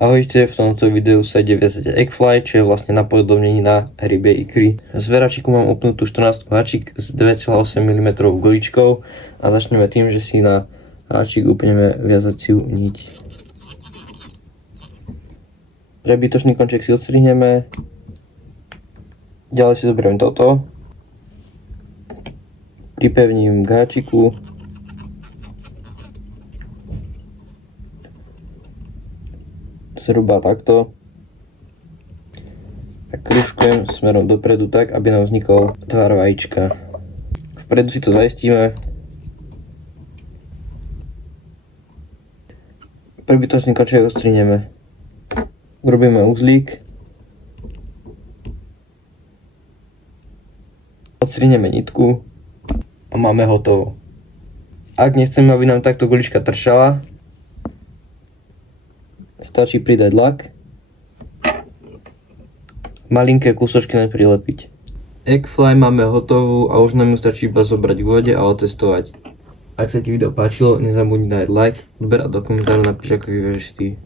Ahojte, v tomto videu sa ide viazať Eggfly, čo je vlastne napodobnenie na rybie ikry. Z veračiku mám upnutú 14 háčik s 2,8 mm guličkou a začneme tým, že si na háčik upneme viazaciu niť. Prebytočný konček si odstrihneme. Ďalej si zoberiem toto. Pripevním k háčiku. Zhruba takto. A kružkujem smerom dopredu tak, aby nám vznikol tvar vajíčka. Vpredu si to zaistíme. Prebytočný konček odstrihneme. Urobíme uzlík. Odstrihneme nitku. A máme hotovo. Ak nechceme, aby nám takto gulička tršala, stačí pridať lak, malinké kúsočky naň prilepiť. Eggfly máme hotovú a už nám ju stačí iba zobrať k vode a otestovať. Ak sa ti video páčilo, nezabudni dať like, odber a do komentáru napíš, ako vyvážeš ty.